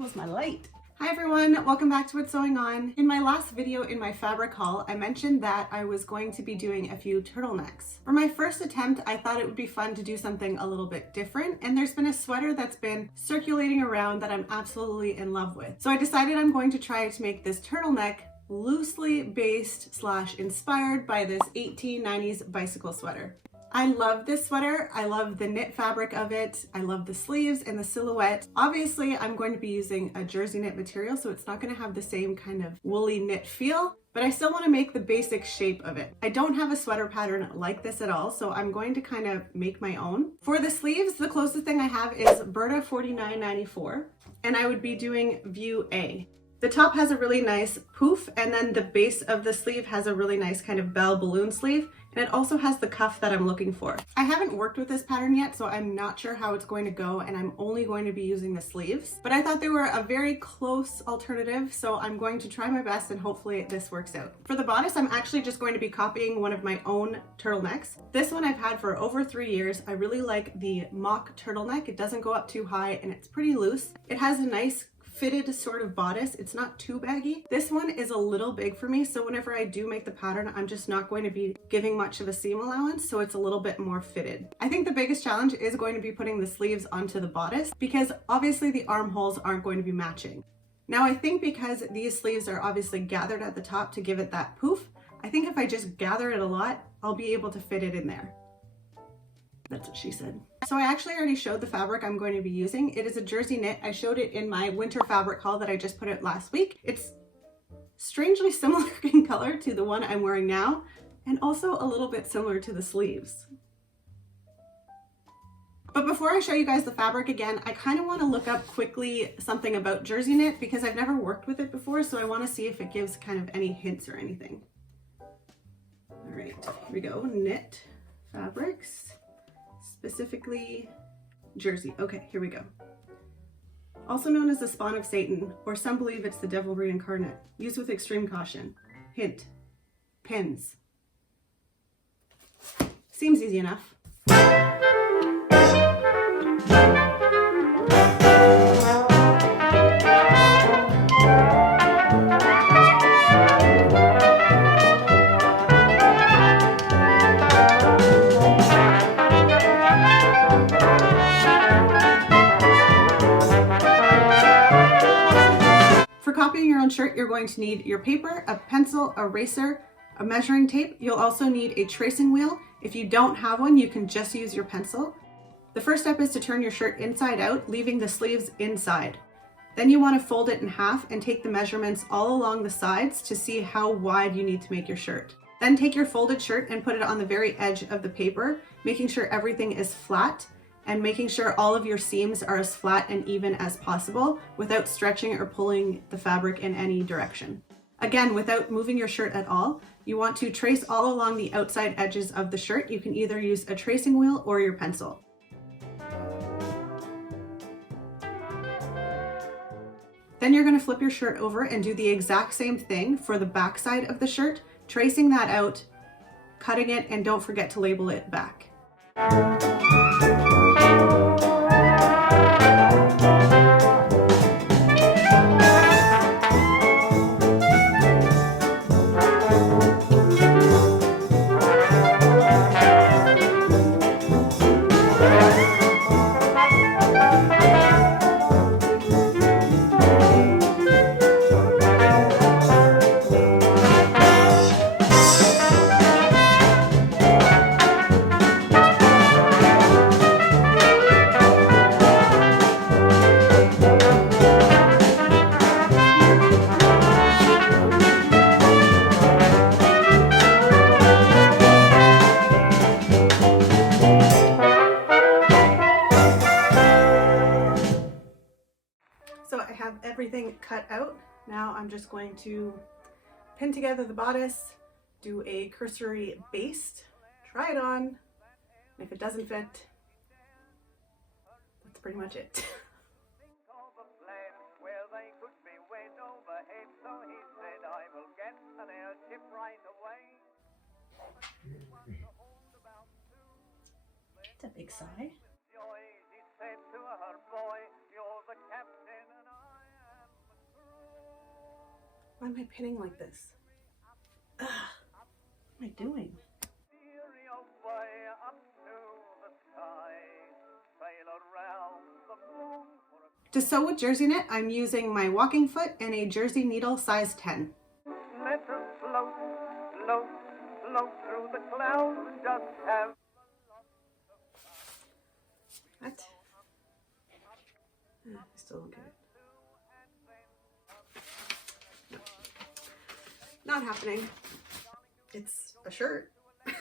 close my light. Hi everyone, welcome back to What's Sewing On. In my last video in my fabric haul, I mentioned that I was going to be doing a few turtlenecks. For my first attempt, I thought it would be fun to do something a little bit different, and there's been a sweater that's been circulating around that I'm absolutely in love with. So I decided I'm going to try to make this turtleneck loosely based / inspired by this 1890s bicycle sweater. I love this sweater. I love the knit fabric of it. I love the sleeves and the silhouette. Obviously, I'm going to be using a jersey knit material, so it's not going to have the same kind of woolly knit feel, but I still want to make the basic shape of it. I don't have a sweater pattern like this at all, so I'm going to kind of make my own. For the sleeves, the closest thing I have is Berta 4994, and I would be doing view A. The top has a really nice poof, and then the base of the sleeve has a really nice kind of bell balloon sleeve, and it also has the cuff that I'm looking for. I haven't worked with this pattern yet, so I'm not sure how it's going to go, and I'm only going to be using the sleeves. But I thought they were a very close alternative, so I'm going to try my best and hopefully this works out. For the bodice, I'm actually just going to be copying one of my own turtlenecks. This one I've had for over 3 years. I really like the mock turtleneck. It doesn't go up too high and it's pretty loose. It has a nice fitted sort of bodice. It's not too baggy. This one is a little big for me, so whenever I do make the pattern, I'm just not going to be giving much of a seam allowance, so it's a little bit more fitted. I think the biggest challenge is going to be putting the sleeves onto the bodice, because obviously the armholes aren't going to be matching. Now I think because these sleeves are obviously gathered at the top to give it that poof, I think if I just gather it a lot, I'll be able to fit it in there. That's what she said. So I actually already showed the fabric I'm going to be using. It is a jersey knit. I showed it in my winter fabric haul that I just put out last week. It's strangely similar in color to the one I'm wearing now, and also a little bit similar to the sleeves. But before I show you guys the fabric again, I kind of want to look up quickly something about jersey knit because I've never worked with it before, so I want to see if it gives kind of any hints or anything. All right, here we go. Knit fabrics. Specifically jersey. Okay, here we go. Also known as the spawn of Satan, or some believe it's the devil reincarnate. Used with extreme caution. Hint: pins. Seems easy enough. For copying your own shirt, you're going to need your paper, a pencil, a eraser, a measuring tape. You'll also need a tracing wheel. If you don't have one, you can just use your pencil. The first step is to turn your shirt inside out, leaving the sleeves inside. Then you want to fold it in half and take the measurements all along the sides to see how wide you need to make your shirt. Then take your folded shirt and put it on the very edge of the paper, making sure everything is flat, and making sure all of your seams are as flat and even as possible without stretching or pulling the fabric in any direction. Again, without moving your shirt at all, you want to trace all along the outside edges of the shirt. You can either use a tracing wheel or your pencil. Then you're going to flip your shirt over and do the exact same thing for the back side of the shirt, tracing that out, cutting it, and don't forget to label it back. So I have everything cut out. Now I'm just going to pin together the bodice, do a cursory baste, try it on, and if it doesn't fit, that's pretty much it. It's a big sigh. Why am I pinning like this? Ugh, what am I doing? To sew with jersey knit, I'm using my walking foot and a jersey needle size 10. Let us float, float, float through the clouds, just have... What? I still don't get it. No. Not happening. It's a shirt. I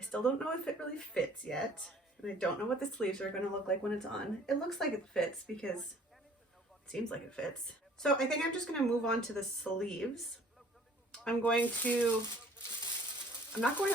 still don't know if it really fits yet. And I don't know what the sleeves are going to look like when it's on. It looks like it fits because it seems like it fits. So I think I'm just going to move on to the sleeves. I'm not going to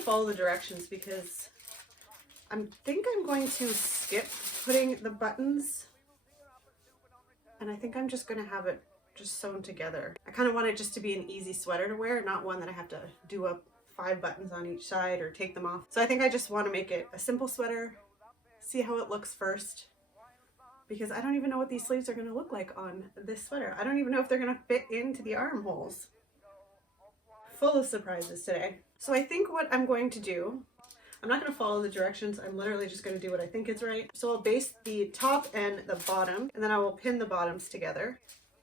follow the directions because I think I'm going to skip putting the buttons. And I think I'm just going to have it just sewn together. I kind of want it just to be an easy sweater to wear, not one that I have to do up 5 buttons on each side or take them off. So I think I just want to make it a simple sweater, see how it looks first, because I don't even know what these sleeves are going to look like on this sweater. I don't even know if they're going to fit into the armholes. Full of surprises today. So I think what I'm going to do, I'm not going to follow the directions. I'm literally just going to do what I think is right. So I'll base the top and the bottom, and then I will pin the bottoms together.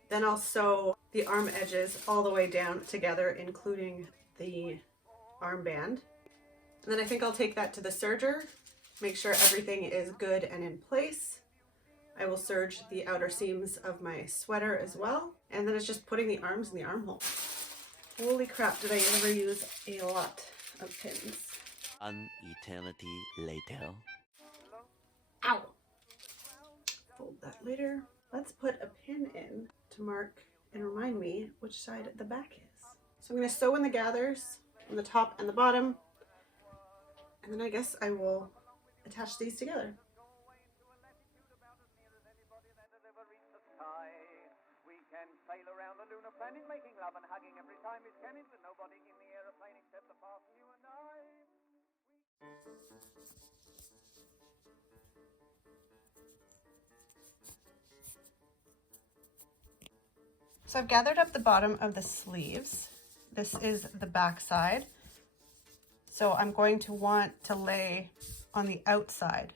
Then I'll sew the arm edges all the way down together, including the armband. And then I think I'll take that to the serger, make sure everything is good and in place. I will serge the outer seams of my sweater as well. And then it's just putting the arms in the armhole. Holy crap, did I ever use a lot of pins. An eternity later. Ow! Fold that later. Let's put a pin in to mark and remind me which side the back is. So I'm going to sew in the gathers on the top and the bottom, and then I guess I will attach these together. We can sail around the lunar planet, making love and hugging every time it's cannon, but nobody in the aeroplane except the path you and I. So I've gathered up the bottom of the sleeves. This is the back side. So I'm going to want to lay on the outside.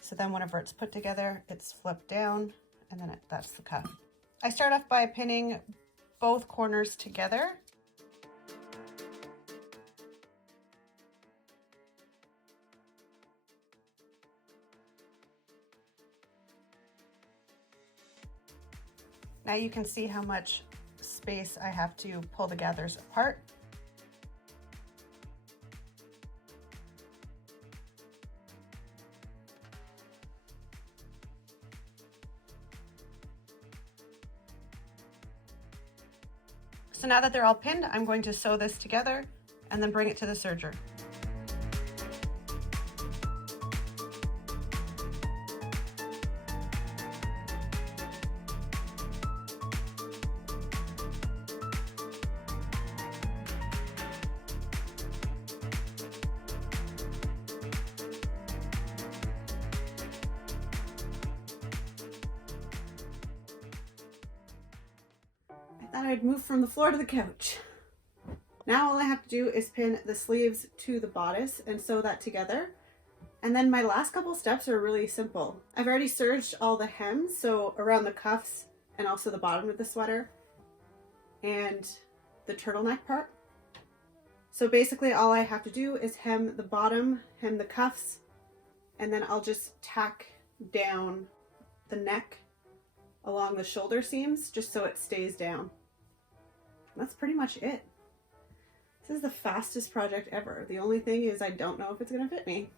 So then whenever it's put together, it's flipped down, and then that's the cuff. I start off by pinning both corners together. Now you can see how much space I have to pull the gathers apart. So now that they're all pinned, I'm going to sew this together and then bring it to the serger. I'd move from the floor to the couch. Now all I have to do is pin the sleeves to the bodice and sew that together. And then my last couple steps are really simple. I've already serged all the hems, so around the cuffs and also the bottom of the sweater and the turtleneck part. So basically all I have to do is hem the bottom, hem the cuffs, and then I'll just tack down the neck along the shoulder seams just so it stays down. That's pretty much it. This is the fastest project ever. The only thing is I don't know if it's gonna fit me.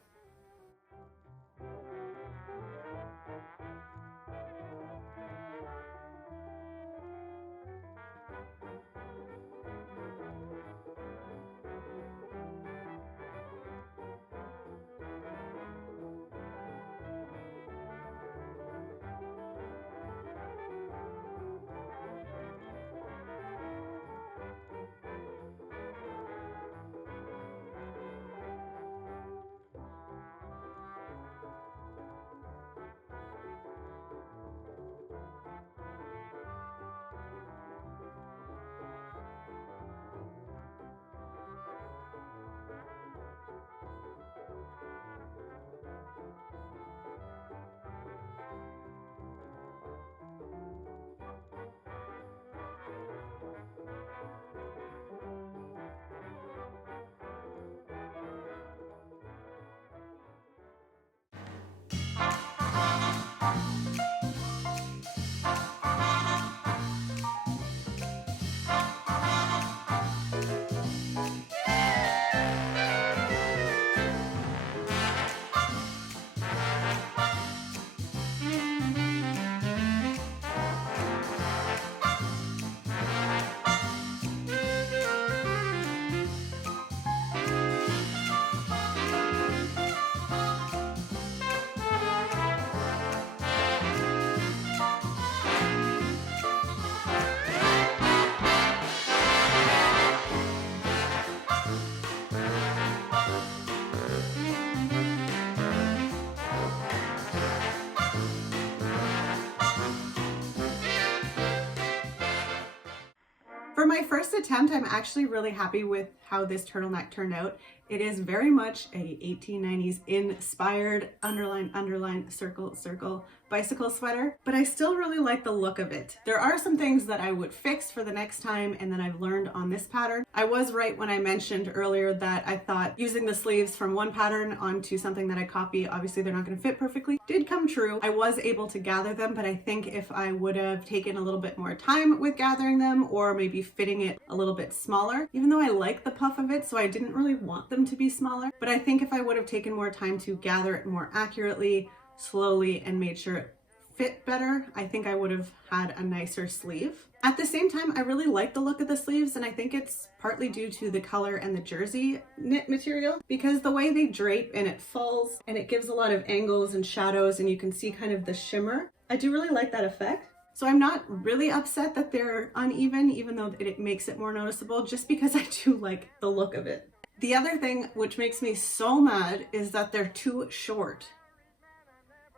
For my first attempt, I'm actually really happy with how this turtleneck turned out. It is very much a 1890s inspired underline, circle, circle bicycle sweater, but I still really like the look of it. There are some things that I would fix for the next time and that I've learned on this pattern. I was right when I mentioned earlier that I thought using the sleeves from one pattern onto something that I copy, obviously they're not going to fit perfectly, did come true. I was able to gather them, but I think if I would have taken a little bit more time with gathering them or maybe fitting it a little bit smaller, even though I like the puff of it, so I didn't really want them to be smaller, but I think if I would have taken more time to gather it more accurately, slowly, and made sure it fit better, I think I would have had a nicer sleeve. At the same time, I really like the look of the sleeves, and I think it's partly due to the color and the jersey knit material, because the way they drape and it falls and it gives a lot of angles and shadows and you can see kind of the shimmer. I do really like that effect. So I'm not really upset that they're uneven, even though it makes it more noticeable, just because I do like the look of it. The other thing which makes me so mad is that they're too short,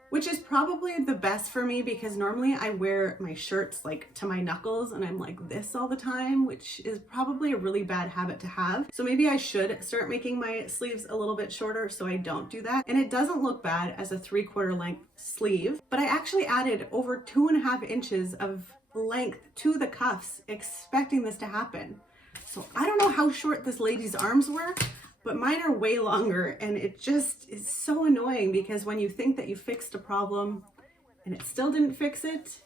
which is probably the best for me because normally I wear my shirts like to my knuckles and I'm like this all the time, which is probably a really bad habit to have. So maybe I should start making my sleeves a little bit shorter so I don't do that. And it doesn't look bad as a 3/4 length sleeve, but I actually added over 2.5 inches of length to the cuffs expecting this to happen. So I don't know how short this lady's arms were, but mine are way longer, and it just is so annoying because when you think that you fixed a problem and it still didn't fix it,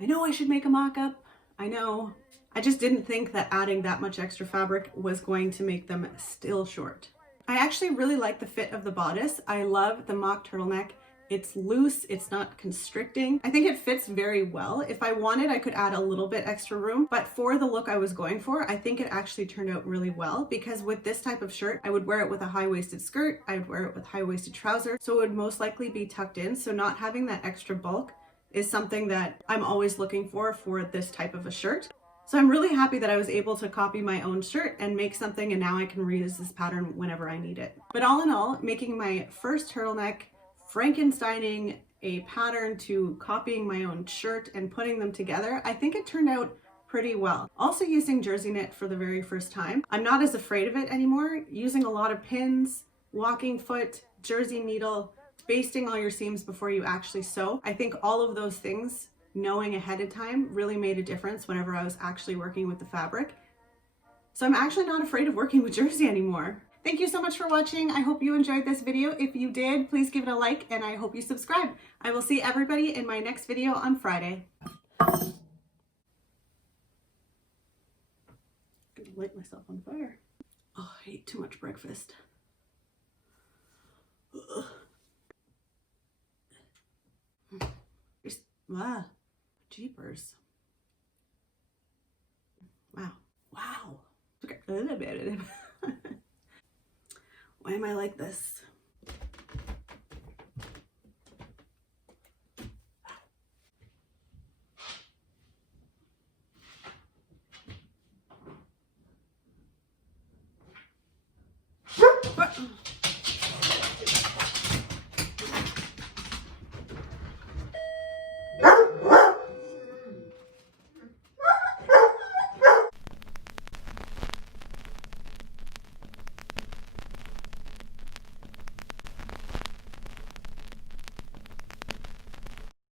I know I should make a mock-up, I know. I just didn't think that adding that much extra fabric was going to make them still short. I actually really like the fit of the bodice. I love the mock turtleneck. It's loose, it's not constricting. I think it fits very well. If I wanted, I could add a little bit extra room, but for the look I was going for, I think it actually turned out really well because with this type of shirt, I would wear it with a high-waisted skirt, I would wear it with high-waisted trousers, so it would most likely be tucked in, so not having that extra bulk is something that I'm always looking for this type of a shirt. So I'm really happy that I was able to copy my own shirt and make something, and now I can reuse this pattern whenever I need it. But all in all, making my first turtleneck, Frankensteining a pattern to copying my own shirt and putting them together, I think it turned out pretty well. Also using jersey knit for the very first time. I'm not as afraid of it anymore. Using a lot of pins, walking foot, jersey needle, basting all your seams before you actually sew. I think all of those things, knowing ahead of time, really made a difference whenever I was actually working with the fabric. So I'm actually not afraid of working with jersey anymore. Thank you so much for watching. I hope you enjoyed this video. If you did, please give it a like and I hope you subscribe. I will see everybody in my next video on Friday. I'm gonna light myself on fire. Oh, I ate too much breakfast. Just, jeepers. Wow. Wow. Okay. Why am I like this?